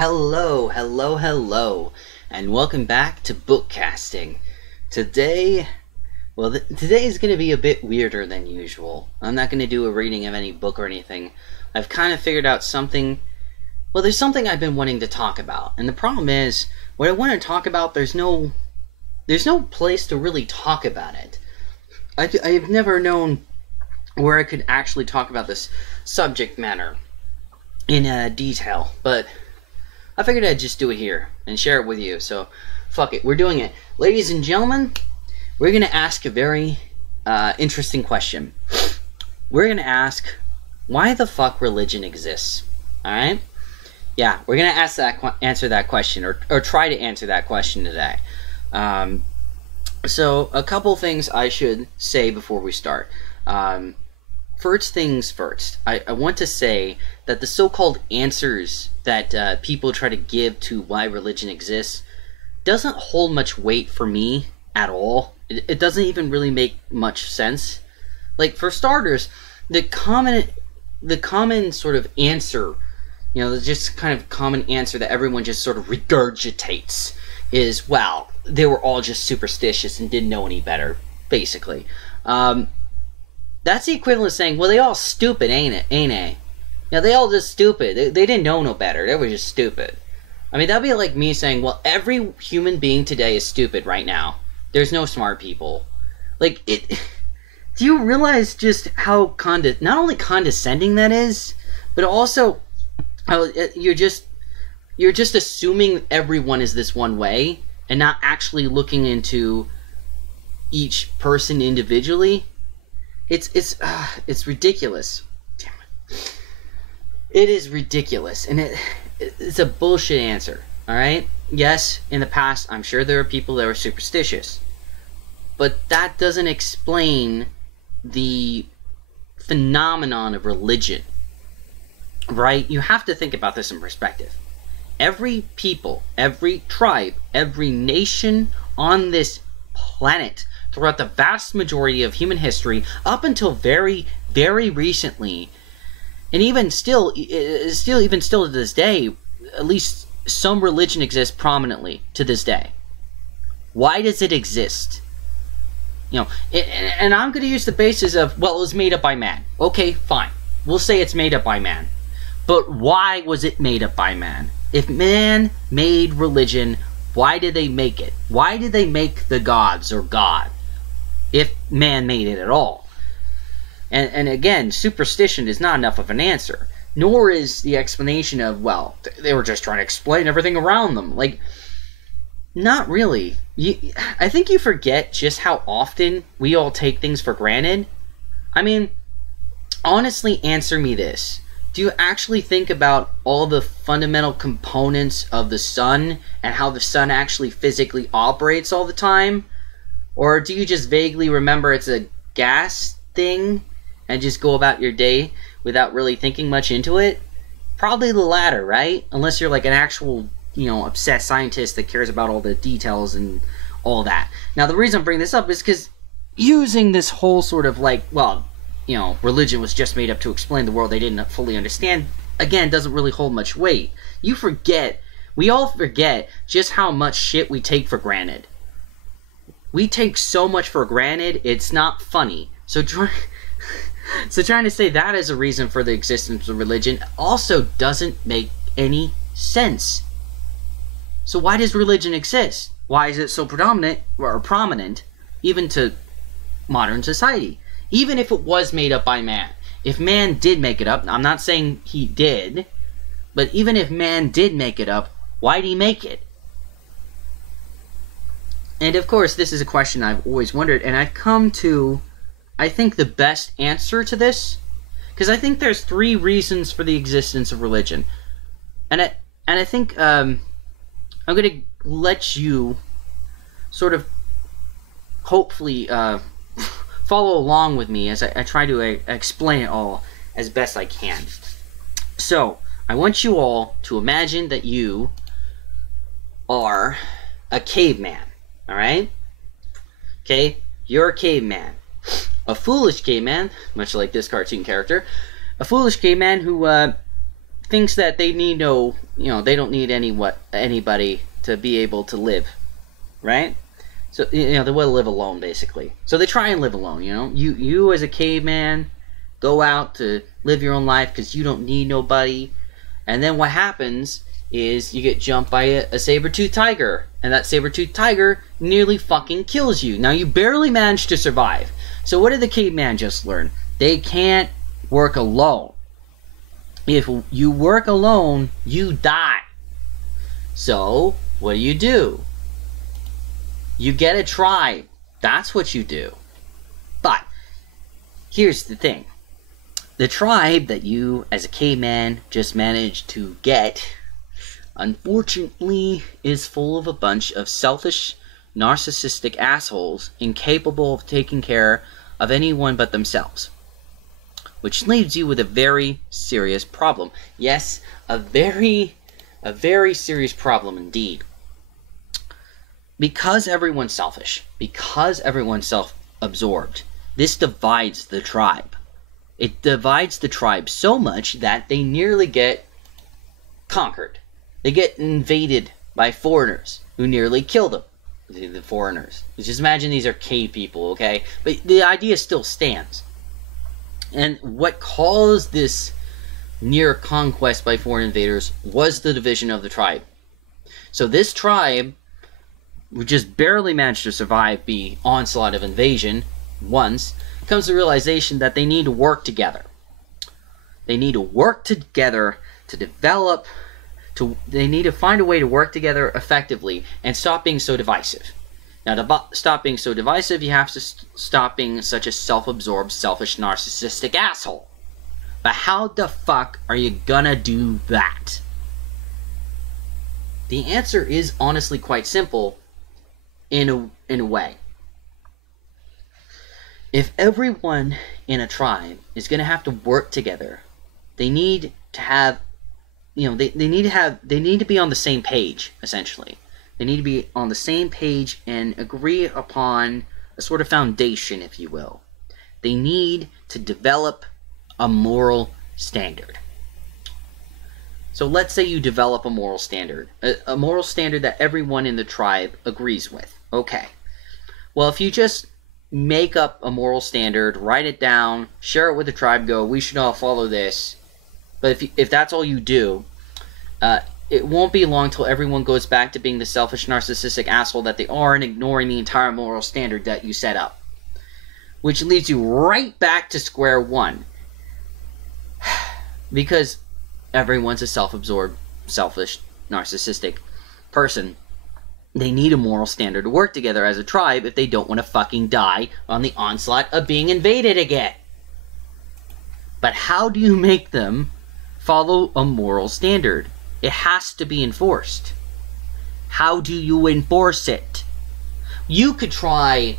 Hello, and welcome back to Bookcasting. Today is going to be a bit weirder than usual. I'm not going to do a reading of any book or anything. I've kind of figured out something. Well, there's something I've been wanting to talk about, and the problem is, what I want to talk about, there's no place to really talk about it. I've never known where I could actually talk about this subject matter in detail, but I figured I'd just do it here and share it with you, so fuck it, we're doing it. Ladies and gentlemen, we're going to ask a very interesting question. We're going to ask why the fuck religion exists, alright? Yeah, we're going to answer that question, or try to answer that question today. So, a couple things I should say before we start. First things first, I want to say that the so-called answers that people try to give to why religion exists doesn't hold much weight for me at all. It doesn't even really make much sense. Like, for starters, the common sort of answer, you know, just kind of common answer that everyone just sort of regurgitates is, well, they were all just superstitious and didn't know any better, basically. That's the equivalent of saying, well, they all stupid, ain't they? Yeah, they all just stupid. They didn't know no better. They were just stupid. I mean, that'd be like me saying, well, every human being today is stupid right now. There's no smart people. Like, do you realize just how not only condescending that is, but also how you're just assuming everyone is this one way and not actually looking into each person individually. It's ridiculous. Damn it. It is ridiculous, and it's a bullshit answer, alright? Yes, in the past, I'm sure there are people that were superstitious, but that doesn't explain the phenomenon of religion, right? You have to think about this in perspective. Every people, every tribe, every nation on this planet throughout the vast majority of human history, up until very, very recently, and even still to this day, at least some religion exists prominently to this day. Why does it exist? You know, and I'm going to use the basis of, well, it was made up by man. Okay, fine. We'll say it's made up by man. But why was it made up by man? If man made religion, why did they make it? Why did they make the gods or God? If man made it at all. And again, superstition is not enough of an answer. Nor is the explanation of, well, they were just trying to explain everything around them. Like, not really. I think you forget just how often we all take things for granted. I mean, honestly, answer me this. Do you actually think about all the fundamental components of the sun and how the sun actually physically operates all the time? Or do you just vaguely remember it's a gas thing and just go about your day without really thinking much into it? Probably the latter, right? Unless you're like an actual, obsessed scientist that cares about all the details and all that. Now, the reason I'm bringing this up is because using this whole sort of like, well, religion was just made up to explain the world they didn't fully understand, again, doesn't really hold much weight. We all forget just how much shit we take for granted. We take so much for granted, it's not funny. So trying to say that is a reason for the existence of religion also doesn't make any sense. So why does religion exist? Why is it so predominant or prominent even to modern society? Even if it was made up by man. If man did make it up, I'm not saying he did, but even if man did make it up, why did he make it? And of course, this is a question I've always wondered, and I've come to, I think, the best answer to this, because I think there's 3 reasons for the existence of religion. And I think I'm going to let you sort of hopefully follow along with me as I try to explain it all as best I can. So, I want you all to imagine that you are a caveman, alright? Okay, you're a caveman. A foolish caveman, much like this cartoon character, a foolish caveman who thinks that they need no, they don't need anybody to be able to live, right? So, they want to live alone, basically. So they try and live alone, You as a caveman, go out to live your own life because you don't need nobody. And then what happens is you get jumped by a saber-toothed tiger. And that saber-toothed tiger nearly fucking kills you. Now, you barely managed to survive. So what did the caveman just learn? They can't work alone. If you work alone, you die. So, what do? You get a tribe. That's what you do. But, here's the thing. The tribe that you, as a caveman, just managed to get, unfortunately, is full of a bunch of selfish, narcissistic assholes incapable of taking care of anyone but themselves. Which leaves you with a very serious problem. Yes, a very serious problem indeed. Because everyone's selfish, because everyone's self-absorbed, this divides the tribe. It divides the tribe so much that they nearly get conquered. They get invaded by foreigners who nearly kill them. The foreigners. Just imagine these are cave people, okay? But the idea still stands. And what caused this near conquest by foreign invaders was the division of the tribe. So this tribe, who just barely managed to survive the onslaught of invasion once, comes to the realization that they need to work together. They need to work together to develop, they need to find a way to work together effectively and stop being so divisive. Now, to stop being so divisive, you have to stop being such a self-absorbed, selfish, narcissistic asshole. But how the fuck are you gonna do that? The answer is honestly quite simple in a way. If everyone in a tribe is gonna have to work together, they need to have, they need to be on the same page, essentially. They need to be on the same page and agree upon a sort of foundation, if you will. They need to develop a moral standard. So let's say you develop a moral standard. A moral standard that everyone in the tribe agrees with. Okay. Well, if you just make up a moral standard, write it down, share it with the tribe, go, we should all follow this. But if that's all you do, it won't be long till everyone goes back to being the selfish, narcissistic asshole that they are and ignoring the entire moral standard that you set up. Which leads you right back to square one. Because everyone's a self-absorbed, selfish, narcissistic person. They need a moral standard to work together as a tribe if they don't want to fucking die on the onslaught of being invaded again. But how do you make them follow a moral standard? It has to be enforced. How do you enforce it? You could try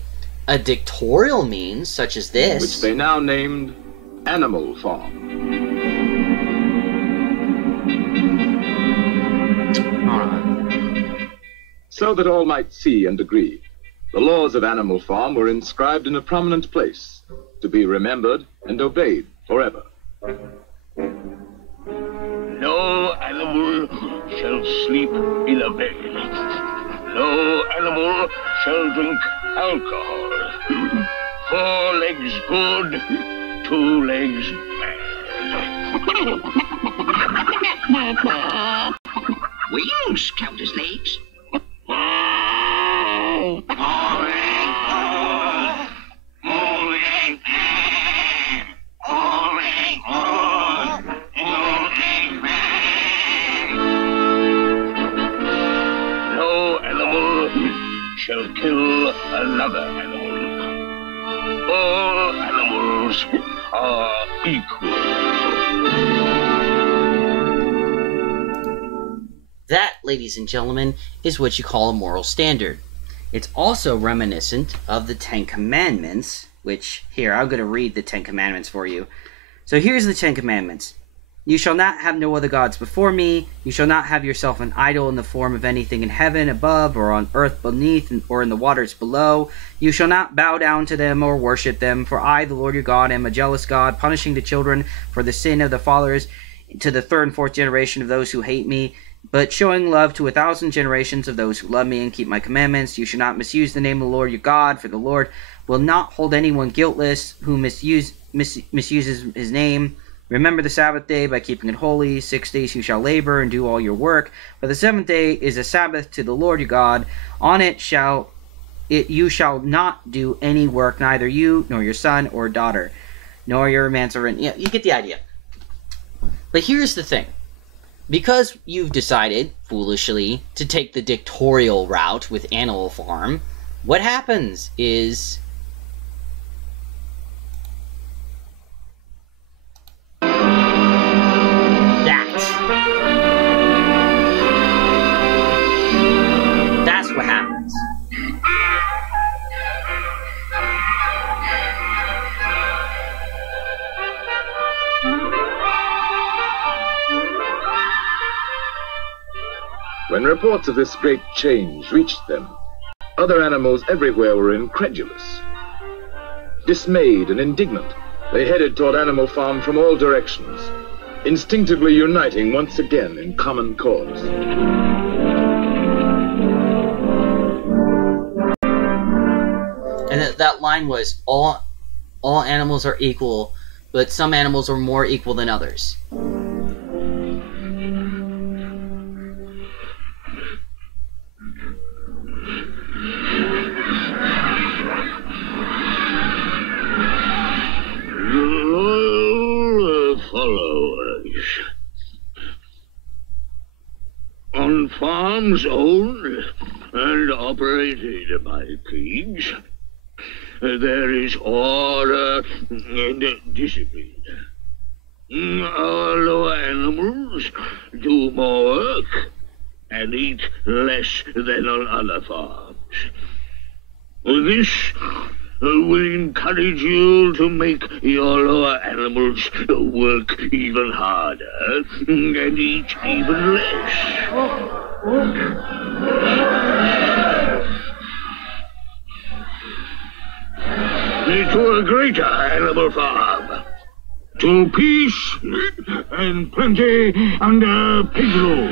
a dictatorial means, such as this. Which they now named Animal Farm. So that all might see and agree, the laws of Animal Farm were inscribed in a prominent place, to be remembered and obeyed forever. No animal shall sleep in a bed. No animal shall drink alcohol. 4 legs good, 2 legs bad. Wings count as legs. Shall kill another animal. All animals are equal. That, ladies and gentlemen, is what you call a moral standard. It's also reminiscent of the 10 Commandments, which, here, I'm going to read the 10 Commandments for you. So here's the 10 Commandments. You shall not have no other gods before me. You shall not have yourself an idol in the form of anything in heaven above, or on earth beneath, or in the waters below. You shall not bow down to them or worship them. For I, the Lord your God, am a jealous God, punishing the children for the sin of the fathers to the third and fourth generation of those who hate me, but showing love to 1,000 generations of those who love me and keep my commandments. You should not misuse the name of the Lord your God, for the Lord will not hold anyone guiltless who misuses his name. Remember the Sabbath day by keeping it holy. 6 days you shall labor and do all your work, but the seventh day is a Sabbath to the Lord your God. On it you shall not do any work, neither you, nor your son or daughter, nor your manservant. Yeah, you get the idea. But here's the thing. Because you've decided, foolishly, to take the dictatorial route with Animal Farm, what happens is... That's what happens. When reports of this great change reached them, other animals everywhere were incredulous. Dismayed and indignant, they headed toward Animal Farm from all directions, instinctively uniting once again in common cause. And that line was, all animals are equal, but some animals are more equal than others. Followers. On farms owned and operated by pigs, there is order and discipline. Our lower animals do more work and eat less than on other farms. This will encourage you to make your lower animals work even harder and eat even less. To a greater animal farm, to peace and plenty under pig rule.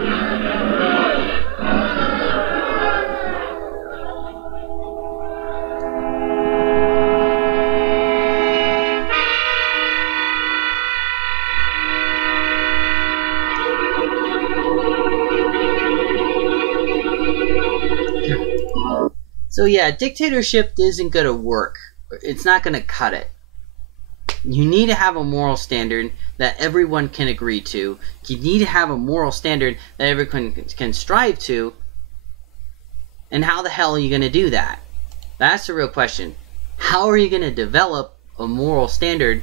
So yeah, dictatorship isn't going to work. It's not going to cut it. You need to have a moral standard that everyone can agree to. You need to have a moral standard that everyone can strive to. And how the hell are you going to do that? That's the real question. How are you going to develop a moral standard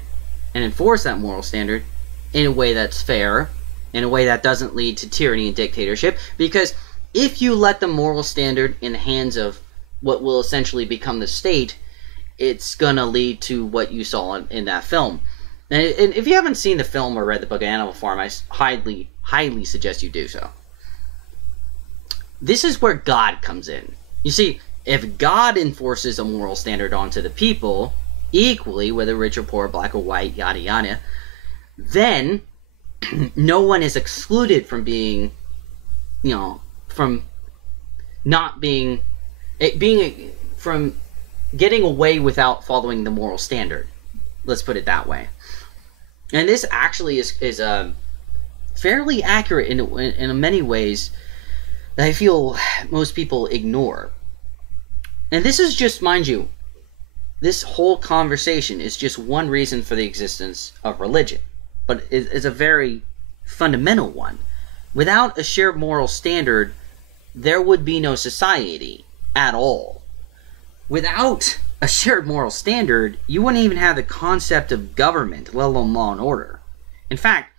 and enforce that moral standard in a way that's fair, in a way that doesn't lead to tyranny and dictatorship? Because if you let the moral standard in the hands of what will essentially become the state, it's gonna lead to what you saw in that film. And if you haven't seen the film or read the book Animal Farm, I highly suggest you do so. This is where God comes in. You see, if God enforces a moral standard onto the people, equally, whether rich or poor, black or white, yada yada, then no one is excluded from being, from not being, from getting away without following the moral standard. Let's put it that way. And this actually is fairly accurate in many ways that I feel most people ignore. And this is just, mind you, this whole conversation is just one reason for the existence of religion. But it is a very fundamental one. Without a shared moral standard, there would be no society at all. Without a shared moral standard, you wouldn't even have the concept of government, let alone law and order. In fact,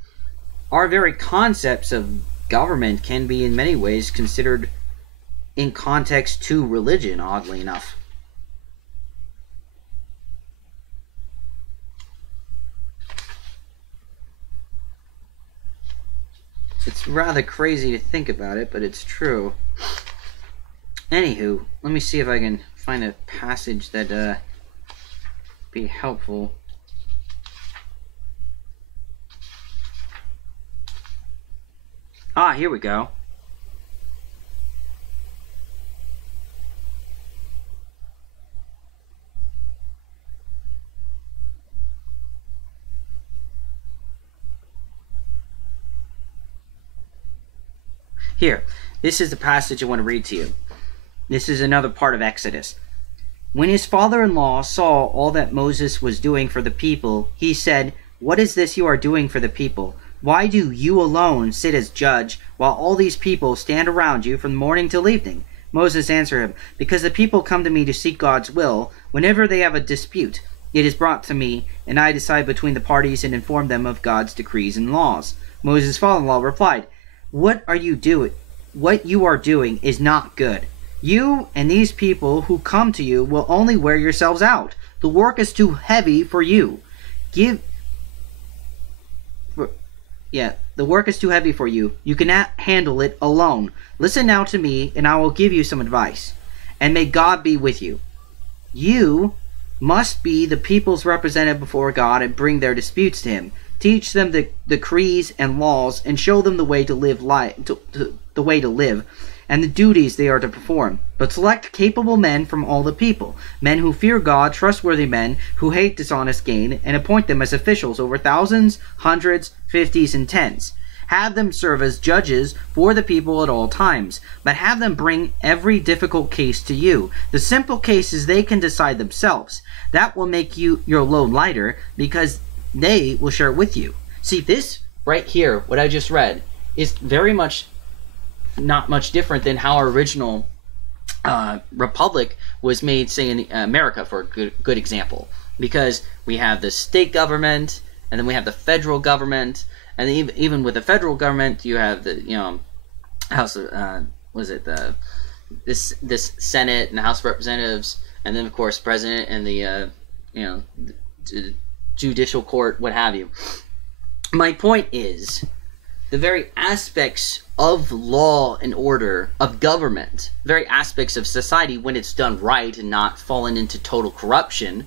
our very concepts of government can be in many ways considered in context to religion, oddly enough. It's rather crazy to think about it, but it's true. Anywho, let me see if I can find a passage that be helpful. Ah, here we go. Here, this is the passage I want to read to you. This is another part of Exodus. When his father-in-law saw all that Moses was doing for the people, he said, "What is this you are doing for the people? Why do you alone sit as judge, while all these people stand around you from morning till evening?" Moses answered him, "Because the people come to me to seek God's will. Whenever they have a dispute, it is brought to me, and I decide between the parties and inform them of God's decrees and laws." Moses' father-in-law replied, What you are doing is not good. You and these people who come to you will only wear yourselves out. The work is too heavy for you. The work is too heavy for you. You cannot handle it alone. Listen now to me, and I will give you some advice. And may God be with you. You must be the people's representative before God and bring their disputes to him. Teach them the decrees and laws, and show them the way to live, and the duties they are to perform. But select capable men from all the people, men who fear God, trustworthy men who hate dishonest gain, and appoint them as officials over thousands, hundreds, fifties, and tens. Have them serve as judges for the people at all times, but have them bring every difficult case to you. The simple cases they can decide themselves. That will make your load lighter, because they will share it with you. See, this right here, what I just read, is very much not much different than how our original republic was made, say, in America, for a good example. Because we have the state government, and then we have the federal government, and even with the federal government, you have the House of this Senate and the House of Representatives, and then of course President and the judicial court, what have you. My point is, the very aspects of law and order, of government, very aspects of society, when it's done right and not fallen into total corruption,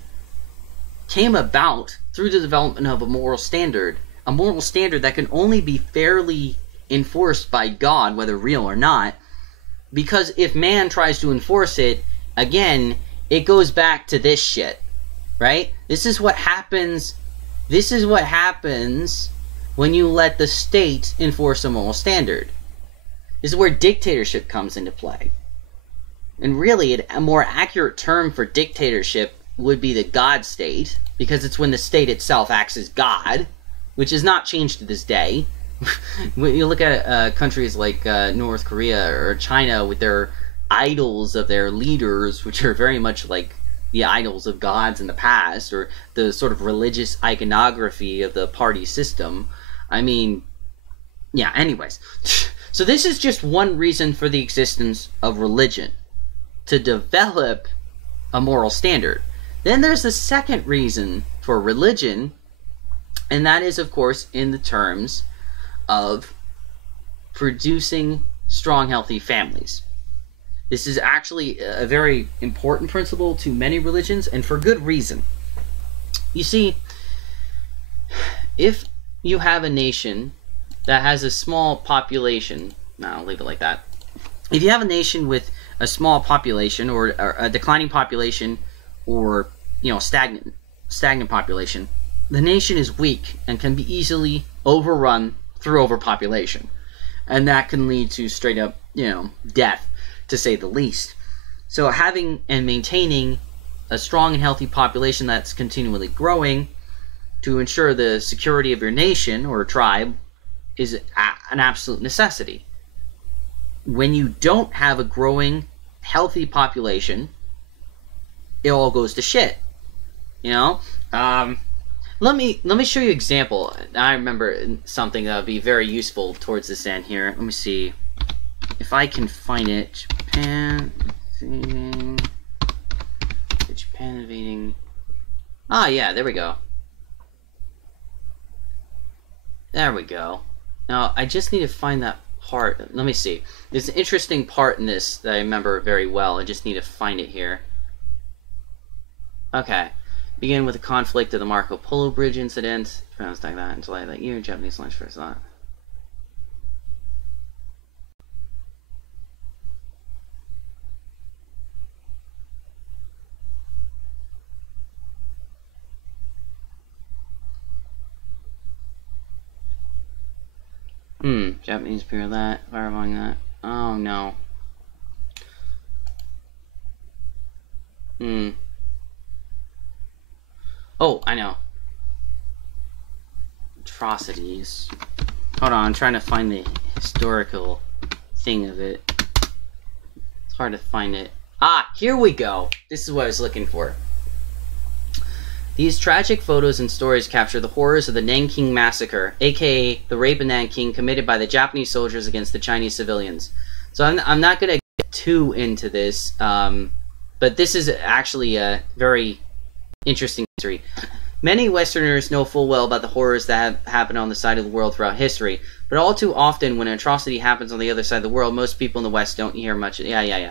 came about through the development of a moral standard that can only be fairly enforced by God, whether real or not, because if man tries to enforce it, again, it goes back to this shit. Right? This is what happens when you let the state enforce a moral standard. This is where dictatorship comes into play. And really, a more accurate term for dictatorship would be the God state, because it's when the state itself acts as God, which has not changed to this day. When you look at countries like North Korea or China with their idols of their leaders, which are very much like the idols of gods in the past, or the sort of religious iconography of the party system. I mean, yeah, anyways. So this is just one reason for the existence of religion, to develop a moral standard. Then there's the second reason for religion, and that is, of course, in the terms of producing strong, healthy families. This is actually a very important principle to many religions, and for good reason. You see, if you have a nation that has a small population, no, I'll leave it like that. If you have a nation with a small population, or a declining population, or stagnant population, the nation is weak and can be easily overrun through overpopulation, and that can lead to straight up, death, to say the least. So having and maintaining a strong and healthy population that's continually growing to ensure the security of your nation or tribe is an absolute necessity. When you don't have a growing, healthy population, it all goes to shit. Let me show you an example. I remember something that would be very useful towards this end here. Let me see if I can find it. Japan invading. Ah, yeah, there we go. There we go. Now, I just need to find that part. Let me see. There's an interesting part in this that I remember very well. I just need to find it here. Okay. Begin with the conflict of the Marco Polo Bridge incident. Pronounced like that in July of that year. Japanese launched first thought. Japanese period that, firebomb that. Oh no. Oh, I know. Atrocities. Hold on, I'm trying to find the historical thing of it. It's hard to find it. Ah, here we go. This is what I was looking for. These tragic photos and stories capture the horrors of the Nanking Massacre, aka the rape in Nanking committed by the Japanese soldiers against the Chinese civilians. So I'm not going to get too into this, but this is actually a very interesting history. Many Westerners know full well about the horrors that have happened on the side of the world throughout history, but all too often when an atrocity happens on the other side of the world, most people in the West don't hear much. Yeah.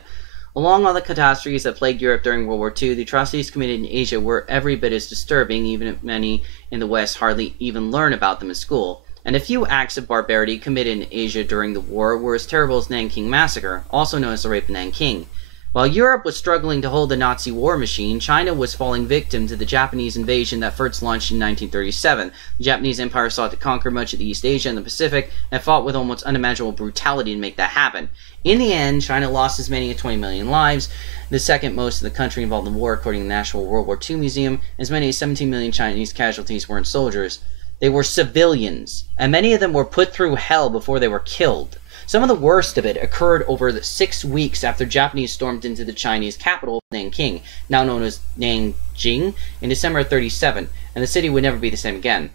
Along all the catastrophes that plagued Europe during World War II, the atrocities committed in Asia were every bit as disturbing, even if many in the West hardly even learn about them in school. And a few acts of barbarity committed in Asia during the war were as terrible as Nanking Massacre, also known as the Rape of Nanking. While Europe was struggling to hold the Nazi war machine, China was falling victim to the Japanese invasion that first launched in 1937. The Japanese Empire sought to conquer much of the East Asia and the Pacific, and fought with almost unimaginable brutality to make that happen. In the end, China lost as many as 20 million lives, the second most of the country involved in the war, according to the National World War II Museum. As many as 17 million Chinese casualties weren't soldiers. They were civilians, and many of them were put through hell before they were killed. Some of the worst of it occurred over the 6 weeks after Japanese stormed into the Chinese capital, Nanking, now known as Nanjing, in December of 1937, and the city would never be the same again.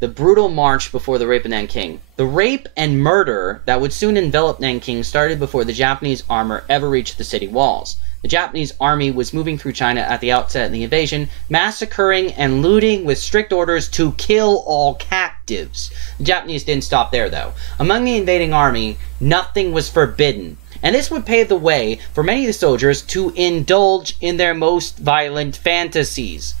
The brutal march before the rape of Nanking. The rape and murder that would soon envelop Nanking started before the Japanese armor ever reached the city walls. The Japanese army was moving through China at the outset of the invasion, massacring and looting with strict orders to kill all captives. The Japanese didn't stop there, though. Among the invading army, nothing was forbidden, and this would pave the way for many of the soldiers to indulge in their most violent fantasies.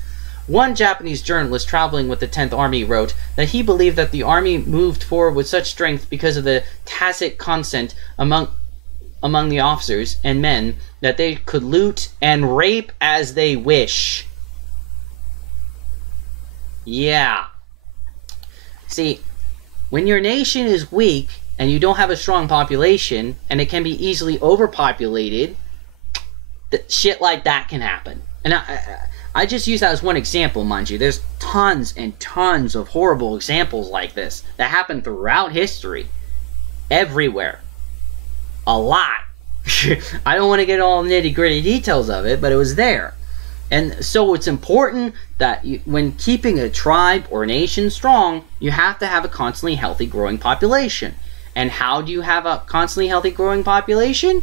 One Japanese journalist traveling with the 10th Army wrote that he believed that the army moved forward with such strength because of the tacit consent among the officers and men that they could loot and rape as they wish. Yeah. See, when your nation is weak and you don't have a strong population and it can be easily overpopulated, shit like that can happen. And I just use that as one example, mind you. There's tons and tons of horrible examples like this that happen throughout history. Everywhere. A lot. I don't want to get all nitty-gritty details of it, but it was there. And so it's important that when keeping a tribe or nation strong, you have to have a constantly healthy growing population. And how do you have a constantly healthy growing population?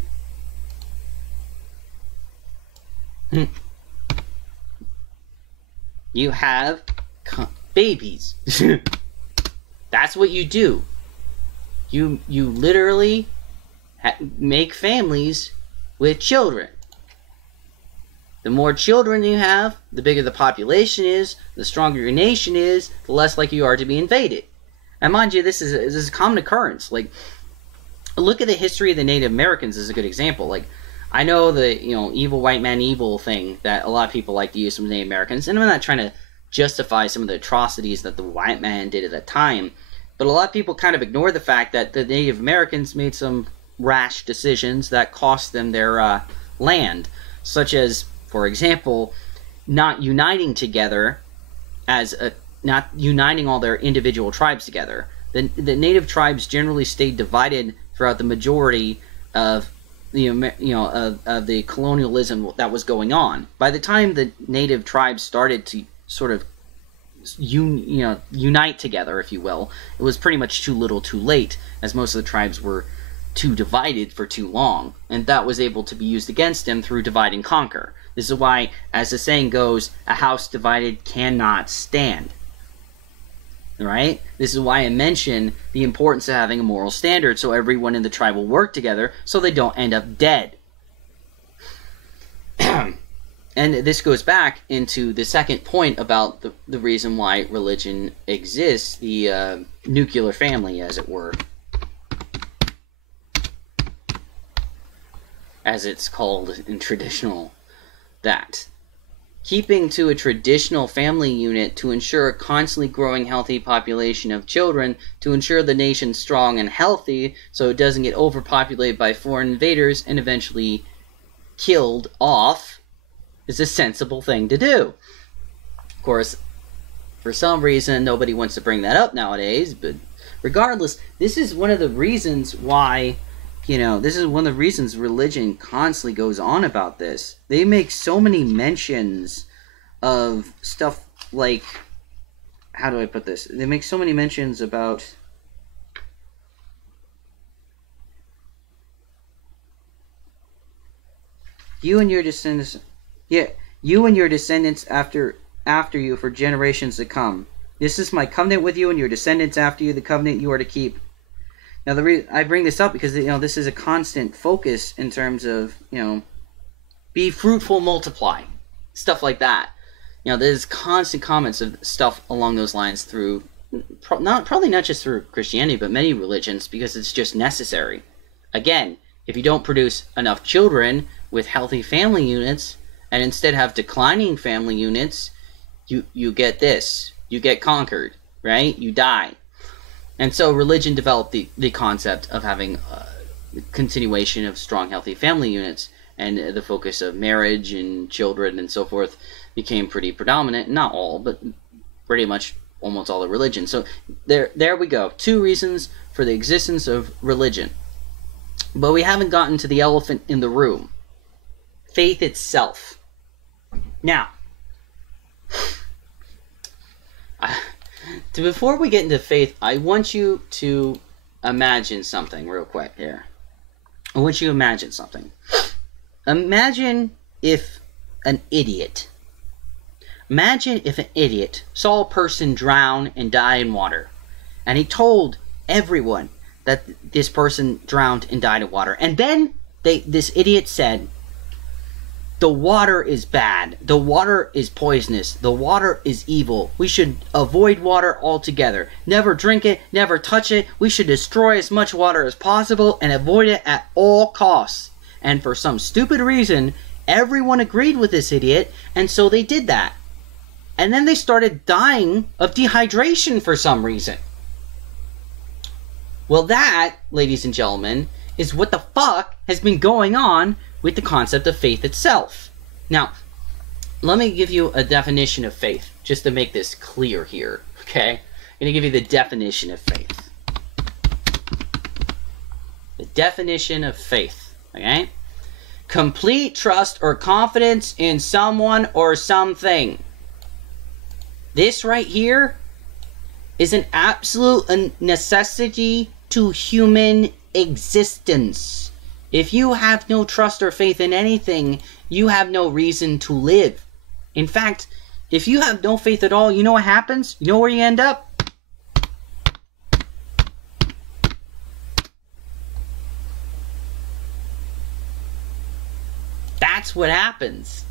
You have babies. That's what you do. You literally make families with children. The more children you have, the bigger the population is, the stronger your nation is, the less likely you are to be invaded. And mind you, this is a common occurrence. Like, look at the history of the Native Americans as a good example. Like, I know the, evil white man evil thing that a lot of people like to use from Native Americans, and I'm not trying to justify some of the atrocities that the white man did at the time, but a lot of people kind of ignore the fact that the Native Americans made some rash decisions that cost them their land, such as, for example, not uniting together not uniting all their individual tribes together. The native tribes generally stayed divided throughout the majority of of the colonialism that was going on. By the time the native tribes started to sort of unite together, if you will, it was pretty much too little too late, as most of the tribes were too divided for too long, and that was able to be used against them through divide and conquer. This is why, as the saying goes, a house divided cannot stand. Right? This is why I mention the importance of having a moral standard, so everyone in the tribe will work together so they don't end up dead. And this goes back into the second point about the reason why religion exists, the nuclear family, as it were. As it's called in traditional that. keeping to a traditional family unit to ensure a constantly growing healthy population of children, to ensure the nation's strong and healthy so it doesn't get overpopulated by foreign invaders and eventually killed off, is a sensible thing to do. Of course, for some reason, nobody wants to bring that up nowadays, but regardless, this is one of the reasons why, this is one of the reasons religion constantly goes on about this. They make so many mentions of stuff like, how do I put this? They make so many mentions about you and your descendants, you and your descendants after you for generations to come. This is my covenant with you and your descendants after you, the covenant you are to keep. Now, the reason I bring this up because this is a constant focus in terms of be fruitful, multiply, stuff like that. There's constant comments of stuff along those lines through probably not just through Christianity, but many religions, because it's just necessary. Again, if you don't produce enough children with healthy family units, and instead have declining family units, you get this. You get conquered, right? You die. And so religion developed the concept of having a continuation of strong, healthy family units, and the focus of marriage and children and so forth became pretty predominant. Not all, but pretty much almost all the religion. So there we go. 2 reasons for the existence of religion. But we haven't gotten to the elephant in the room. Faith itself. Now, before we get into faith, I want you to imagine something real quick here. I want you to imagine something. Imagine if an idiot saw a person drown and die in water, and he told everyone that this person drowned and died in water, and then this idiot said, the water is bad. The water is poisonous. The water is evil. We should avoid water altogether. Never drink it. Never touch it. We should destroy as much water as possible and avoid it at all costs. And for some stupid reason, everyone agreed with this idiot, and so they did that. And then they started dying of dehydration for some reason. Well, that, ladies and gentlemen, is what the fuck has been going on with the concept of faith itself. Now, let me give you a definition of faith, just to make this clear here, okay? I'm going to give you the definition of faith. The definition of faith, okay? Complete trust or confidence in someone or something. This right here is an absolute necessity to human existence. If you have no trust or faith in anything, you have no reason to live. In fact, if you have no faith at all, you know what happens? You know where you end up? That's what happens.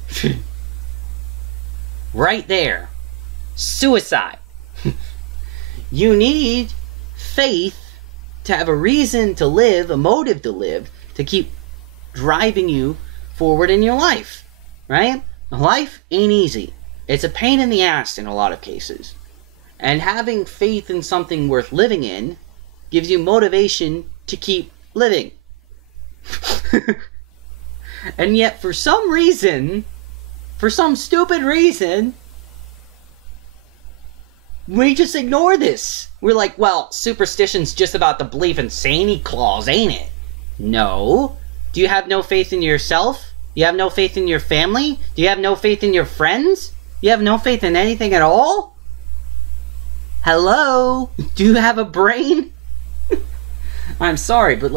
Right there. Suicide. You need faith to have a reason to live, a motive to live, to keep driving you forward in your life, right? Life ain't easy. It's a pain in the ass in a lot of cases. And having faith in something worth living in gives you motivation to keep living. And yet, for some reason, for some stupid reason, we just ignore this. We're like, well, superstition's just about the belief in Santa Claus, ain't it? No. Do you have no faith in yourself? You have no faith in your family? Do you have no faith in your friends? You have no faith in anything at all? Hello? Do you have a brain? I'm sorry, but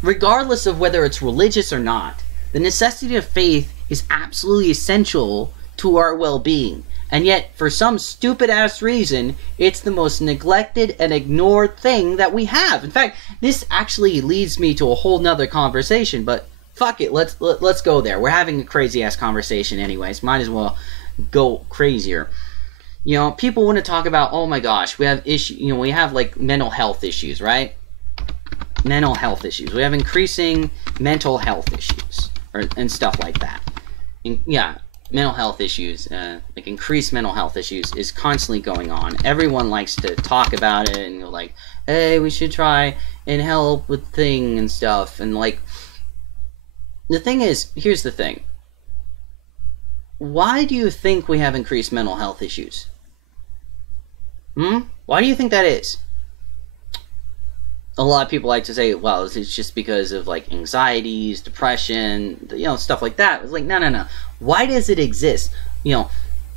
regardless of whether it's religious or not, the necessity of faith is absolutely essential to our well-being. And yet, for some stupid-ass reason, it's the most neglected and ignored thing that we have. In fact, this actually leads me to a whole nother conversation, but fuck it, let's go there. We're having a crazy-ass conversation anyways. Might as well go crazier. People want to talk about, oh my gosh, we have issues, we have, mental health issues, right? Mental health issues. We have increasing mental health issues, and stuff like that. And, yeah. mental health issues, like increased mental health issues, is constantly going on. Everyone likes to talk about it and go like, hey, we should try and help with thing and stuff. And like, the thing is, here's the thing. Why do you think we have increased mental health issues? Why do you think that is? A lot of people like to say, well, it's just because of like anxieties, depression, stuff like that. It's like, no. Why does it exist?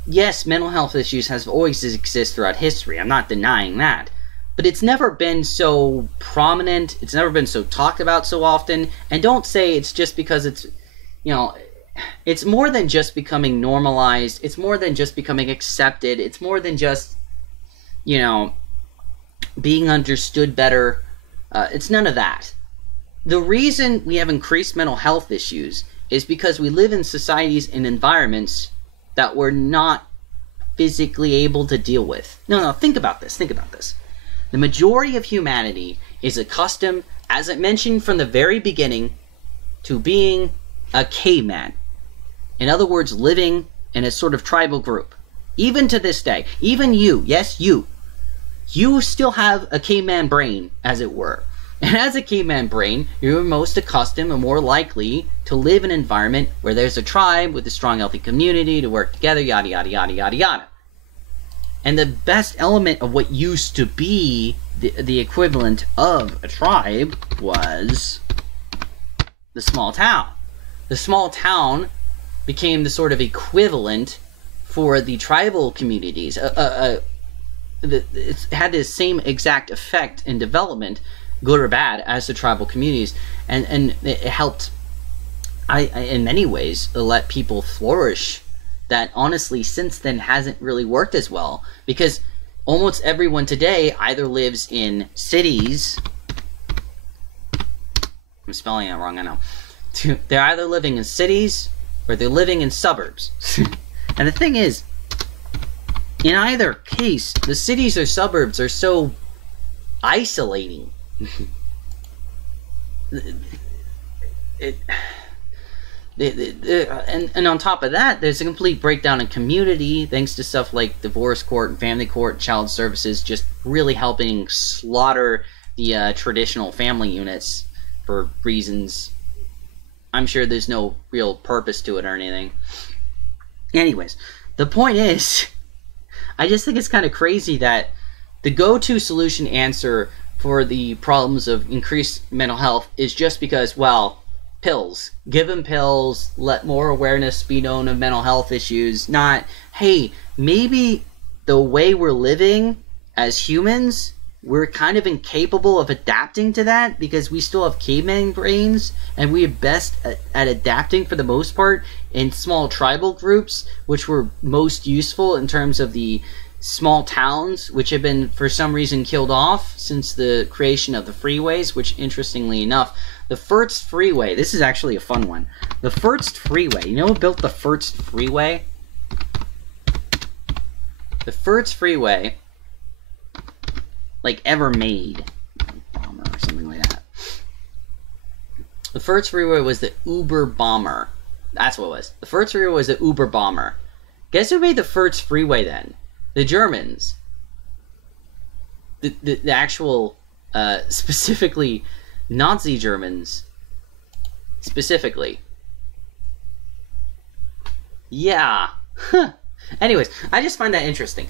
Yes, mental health issues have always existed throughout history. I'm not denying that. But it's never been so prominent. It's never been so talked about so often. And don't say it's just because it's, it's more than just becoming normalized. It's more than just becoming accepted. It's more than just, being understood better. It's none of that. The reason we have increased mental health issues is because we live in societies and environments that we're not physically able to deal with. No, think about this. The majority of humanity is accustomed, as I mentioned from the very beginning, to being a caveman. In other words, living in a sort of tribal group. Even to this day, even you, yes, you still have a caveman brain, as it were. And as a caveman brain, you're most accustomed and more likely to live in an environment where there's a tribe with a strong, healthy community to work together, yada, yada, yada, yada, yada. And the best element of what used to be the equivalent of a tribe was the small town. The small town became the sort of equivalent for the tribal communities. It had the same exact effect in development, good or bad, as the tribal communities, and it helped, in many ways, let people flourish. That honestly, since then, hasn't really worked as well, because almost everyone today either lives in cities. I'm spelling it wrong, I know. They're either living in cities or they're living in suburbs. And the thing is, in either case, the cities or suburbs are so isolating. And on top of that, there's a complete breakdown in community thanks to stuff like divorce court and family court, child services, just really helping slaughter the traditional family units for reasons I'm sure there's no real purpose to it or anything. Anyways, the point is, I just think it's kind of crazy that the go-to solution answer for the problems of increased mental health is just because, well, pills. Give them pills, let more awareness be known of mental health issues, not, hey, maybe the way we're living as humans, we're kind of incapable of adapting to that because we still have caveman brains, and we are best at adapting for the most part in small tribal groups, which were most useful in terms of the small towns, which have been for some reason killed off since the creation of the freeways, which interestingly enough, the first freeway, this is actually a fun one. The first freeway, you know who built the first freeway? The first freeway, like, ever made. Bomber or something like that. The first freeway was the Uber Bomber. That's what it was. The first freeway was the Uber Bomber. Guess who made the first freeway then? The Germans. The actual, specifically, Nazi Germans. Specifically. Yeah. Anyways, I just find that interesting.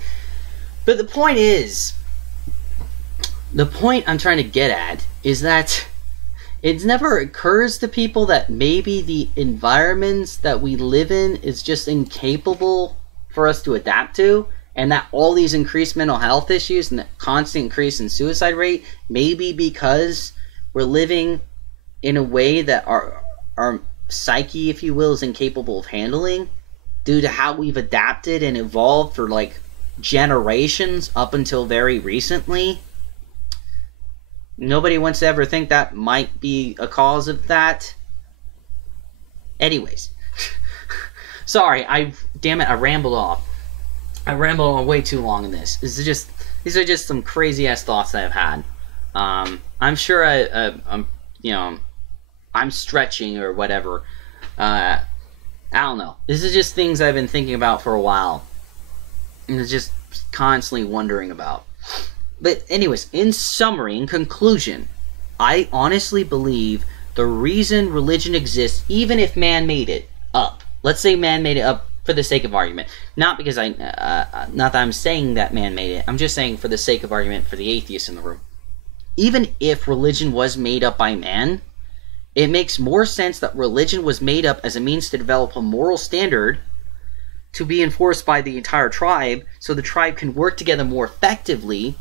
But the point is, the point I'm trying to get at is that it never occurs to people that maybe the environments that we live in is just incapable for us to adapt to, and that all these increased mental health issues and the constant increase in suicide rate may be because we're living in a way that our psyche, if you will, is incapable of handling due to how we've adapted and evolved for like generations up until very recently. Nobody wants to ever think that might be a cause of that. Anyways. Sorry, damn it, I rambled off. I rambled on way too long in this. These are just some crazy ass thoughts that I've had. I'm sure I'm stretching or whatever. I don't know. This is just things I've been thinking about for a while. And it's just constantly wondering about. But anyways, in summary, in conclusion, I honestly believe the reason religion exists, even if man made it up, let's say man made it up for the sake of argument, not because not that I'm saying that man made it, I'm just saying for the sake of argument for the atheists in the room. Even if religion was made up by man, it makes more sense that religion was made up as a means to develop a moral standard to be enforced by the entire tribe, so the tribe can work together more effectively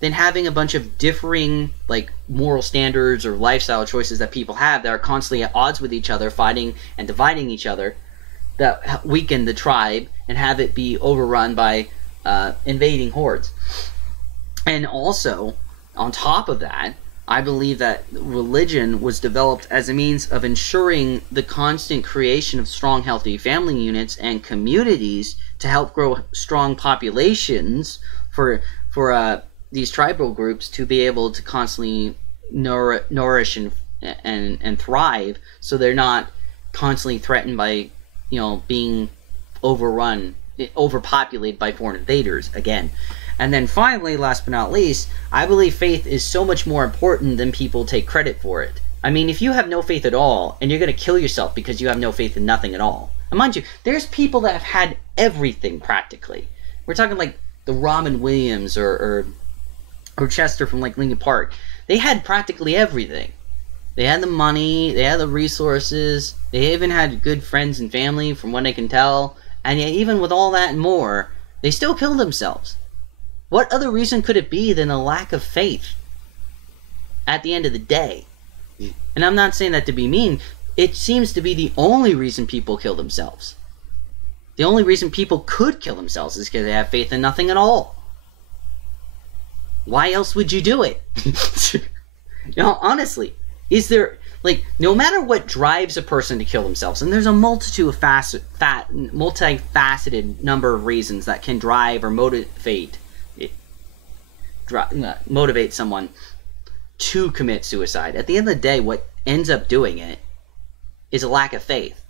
than having a bunch of differing, like, moral standards or lifestyle choices that people have that are constantly at odds with each other, fighting and dividing each other, that weaken the tribe and have it be overrun by invading hordes. And also, on top of that, I believe that religion was developed as a means of ensuring the constant creation of strong, healthy family units and communities to help grow strong populations for these tribal groups to be able to constantly nourish and thrive, so they're not constantly threatened by, you know, being overpopulated by foreign invaders again. And then finally, last but not least, I believe faith is so much more important than people take credit for it. I mean, if you have no faith at all, and you're going to kill yourself because you have no faith in nothing at all. And mind you, there's people that have had everything practically. We're talking like the Robin Williams or Chester from like Linkin Park. They had practically everything. They had the money, they had the resources, they even had good friends and family from what I can tell. And yet even with all that and more, they still killed themselves. What other reason could it be than a lack of faith at the end of the day? And I'm not saying that to be mean. It seems to be the only reason people kill themselves. The only reason people could kill themselves is because they have faith in nothing at all. Why else would you do it? You know, honestly, is there, like, no matter what drives a person to kill themselves, and there's a multitude of multifaceted number of reasons that can drive or motivate someone to commit suicide. At the end of the day, what ends up doing it is a lack of faith.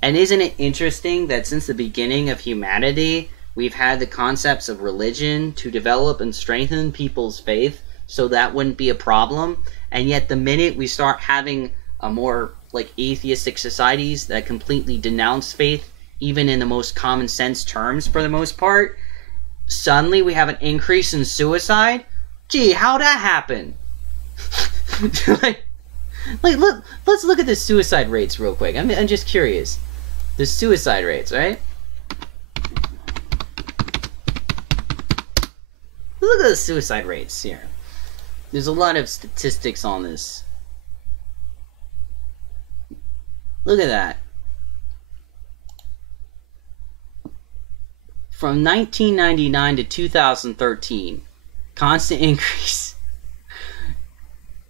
And isn't it interesting that since the beginning of humanity, we've had the concepts of religion to develop and strengthen people's faith so that wouldn't be a problem, and yet the minute we start having a more like atheistic societies that completely denounce faith, even in the most common sense terms for the most part, suddenly we have an increase in suicide? Gee, how'd that happen? Let's look at the suicide rates real quick. I'm just curious. The suicide rates, right? Look at the suicide rates here. There's a lot of statistics on this. Look at that. From 1999 to 2013, constant increase.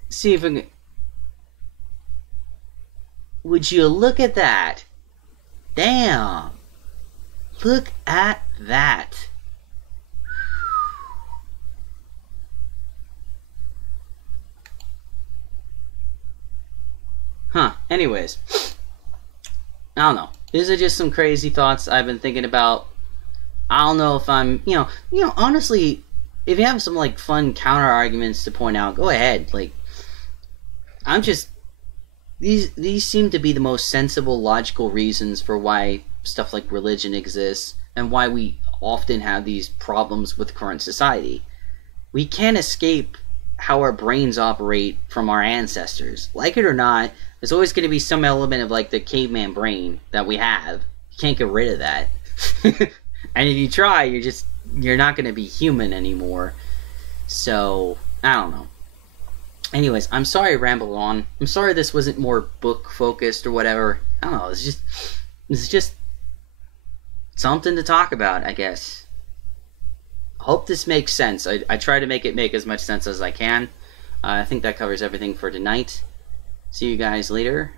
See if I can... Would you look at that? Damn. Look at that. Huh. Anyways. I don't know. These are just some crazy thoughts I've been thinking about. I don't know if I'm, you know, honestly, if you have some, like, fun counter-arguments to point out, go ahead. Like, I'm just, these seem to be the most sensible, logical reasons for why stuff like religion exists, and why we often have these problems with current society. We can't escape how our brains operate from our ancestors. Like it or not, there's always going to be some element of, like, the caveman brain that we have. You can't get rid of that. And if you try, you're not going to be human anymore. So, I don't know. Anyways, I'm sorry I rambled on. I'm sorry this wasn't more book-focused or whatever. I don't know, it's just something to talk about, I guess. Hope this makes sense. I try to make it make as much sense as I can. I think that covers everything for tonight. See you guys later.